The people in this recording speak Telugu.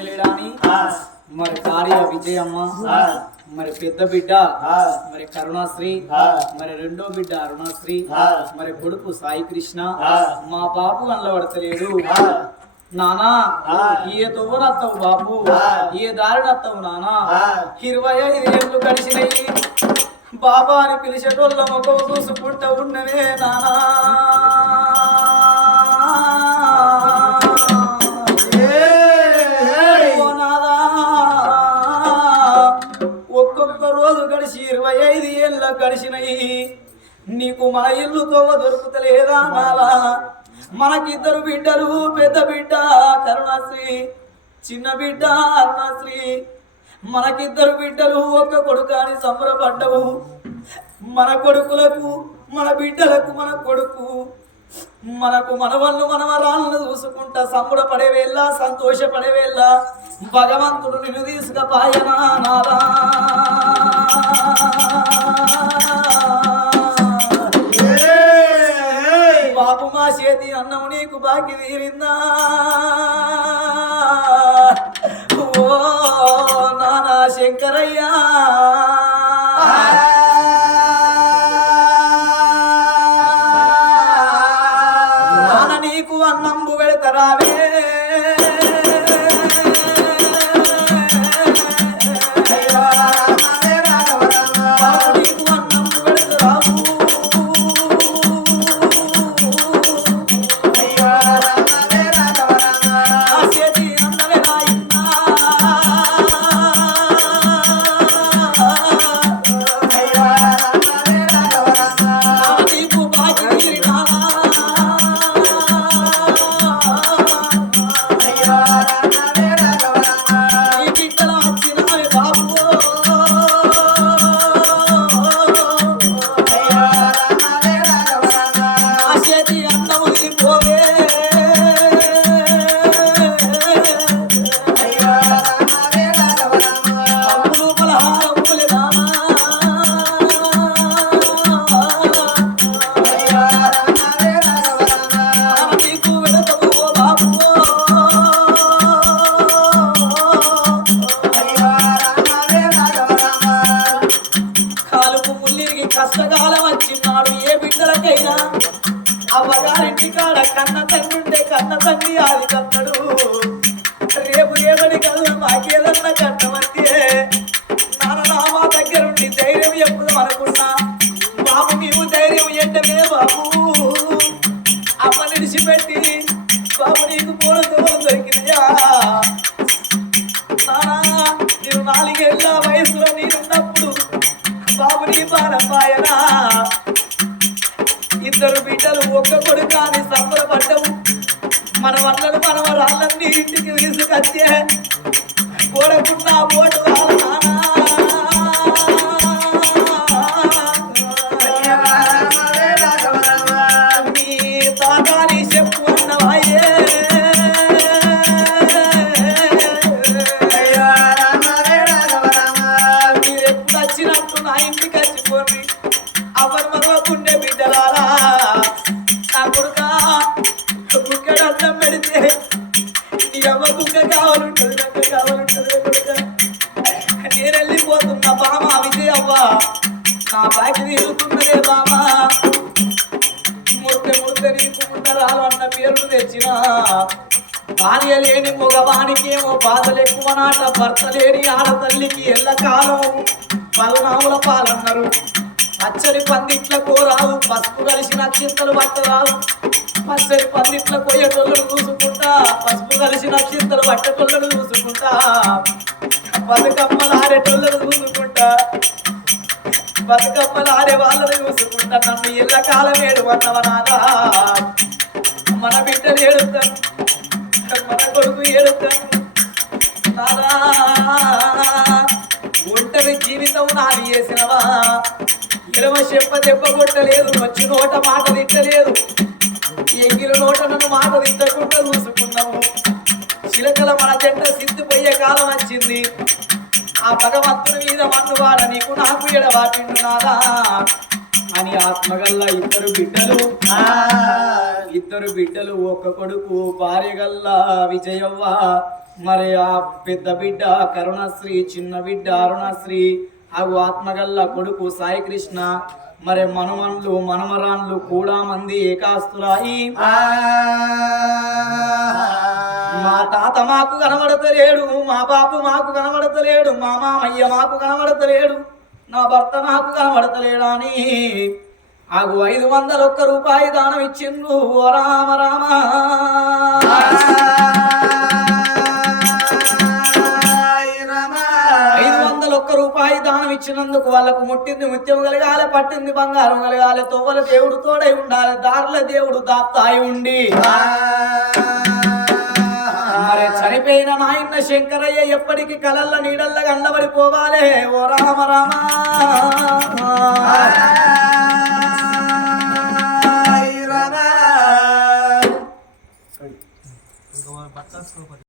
ఎలిడాని మరి కార్య విజయమ్మ మరి పెద్ద బిడ్డ మరి కరుణాశ్రీ మరి రెండో బిడ్డ అరుణాశ్రీ మరి కొడుకు సాయి కృష్ణ మా బాబు అనలబడతలేడు నానా ఏ తొవ్వనత్తవు బాబు ఏ దారినత్తవు నానా 25 ఏళ్ళు గడిచినయి బాబా అని పిలిచేటోళ్ళ మొక్కవు చూసుకుంటూ ఉన్ననే నానా ఒక్కొక్క రోజు గడిచి 25 ఏళ్ళ గడిచినయి నీకు మన ఇల్లు తోవ దొరుకుతలేదా నాలా మనకిద్దరు బిడ్డలు పెద్ద బిడ్డ కరుణాశ్రీ చిన్న బిడ్డ అరుణాశ్రీ మనకిద్దరు బిడ్డలు ఒక్క కొడుకు అని సంబరపడ్డవు మన కొడుకులకు మన బిడ్డలకు మన కొడుకు మనకు మనవళ్ళు మనవరాలను చూసుకుంటా సంబరపడే వేళ సంతోషపడే వేళ భగవంతుడు నిన్ను తీసుకుపాయనా నాలా బాబు మా చేతి అన్నం నీకు బాకి తీరిందా ఓ నానా శంకరయ్యా నాన్న నీకు అన్నంబు పెడతారావే కష్టకాలం వచ్చినాడు ఏ బిడ్డలకైనా అవ్వగారింటి కాడ కన్న తండ్రి కన్న తండ్రి ఆది కన్నడు రేపు రేపటి కన్నా మాకేదన్నా కన్నమంటే నాన్న మా దగ్గరుండి ధైర్యం ఎప్పుడు అనుకున్నా బాబు నీవు ధైర్యం ఏంటనే బాబు అమ్మ నిడిచిపెట్టి బాబు నీకు పూలతో దొరికినయా నాన్న నేను 4 ఏళ్ళ వయసులో నేనున్నప్పుడు బాబు నీ పారపాయనా ఇద్దరు బిడ్డలు ఒక్క కొడుకు అని సంబరపడ్డవు మన వల్లలు మనవరాళ్ళన్నీ ఇంటికి తీసుకొచ్చే కోడకున్న ఓటు వాళ్ళ మీ తాతాని చెప్పు అన్నవాయే మీరెప్పుడు వచ్చినట్టు నా ఇంటికి వచ్చిపోండి అవరు మరవకుండే బిడ్డలారా నా కొడుక బుక్కడు అన్నం పెడితే నీ అమ్మ బుక్క కావాలంటుంది నాకు కావాలంటుంది కొడుక నేను వెళ్ళిపోతున్నా బామ విజయవ్వ నా బాకి తిరుగుతున్నదే బామ ముడితే నీకు ఉండరాలు అన్న పేరును తెచ్చిన భార్య లేని మగవానికేమో బాధలు ఎక్కువ నాట భర్త లేని ఆడతల్లికి ఎల్లకాలం పలునాముల పాలన్నారు పచ్చడి పందిట్లకు రావు పసుపు కలిసి నక్షత్రాలు పట్టరావు పచ్చడి పందిట్ల కొయ్యటోళ్ళను చూసుకుంటా పసుపు కలిసి నక్షత్రాలు పట్టటోళ్ళను చూసుకుంటా బతుకమ్మలు ఆడేటోళ్ళను చూసుకుంటా బతుకమ్మలు ఆడే వాళ్ళని చూసుకుంటా నన్ను ఎల్లకాలం ఏడువన్నవనాదా మన బిడ్డలు ఏడుతాను మన కొడుకు ఏడుతాను నాదా ఒంటరి జీవితం నాది చేసినవా ఇరవ చెప్ప దెబ్బ కొట్టలేదు వచ్చి నోట మాట తిట్టలేదు ఎంగిల నోట నన్ను మాట తిట్టకుండా చూసుకున్నాము చిలకల మన జంట సిద్ధిపోయే కాలం వచ్చింది ఆ భగవంతుని మీద మన్నువాడ నీకు నాకు ఎడవాటిండు నాదా అని ఆత్మగల్ల ఇద్దరు బిడ్డలు ఇద్దరు బిడ్డలు ఒక కొడుకు భార్య గల్లా విజయవ్వ మరి ఆ పెద్ద బిడ్డ కరుణశ్రీ చిన్న బిడ్డ అరుణశ్రీ అగు ఆత్మగల్ల కొడుకు సాయి కృష్ణ మరి మనమన్లు మనమరాన్లు కూడా మంది ఏకాస్తురాయి మా తాత మాకు కనబడతలేడు మా బాపు మాకు కనబడతలేడు మా మామయ్య మాకు కనబడతలేడు నా భర్త నాకు కనబడతలేడా అని ఆగు 501 రూపాయి దానం ఇచ్చిండ్రు ఓ రామ రామ 501 రూపాయి దానం ఇచ్చినందుకు వాళ్ళకు ముట్టింది ముత్యం కలగాలి పట్టింది బంగారం కలగాలి తోవల దేవుడు తోడై ఉండాలి దారుల దేవుడు దాప్తాయి ఉండి మరి చనిపోయిన నాయన్న శంకరయ్య ఎప్పటికీ కలల్ల నీడల్ల గండబడిపోవాలి ఓ రామ రామ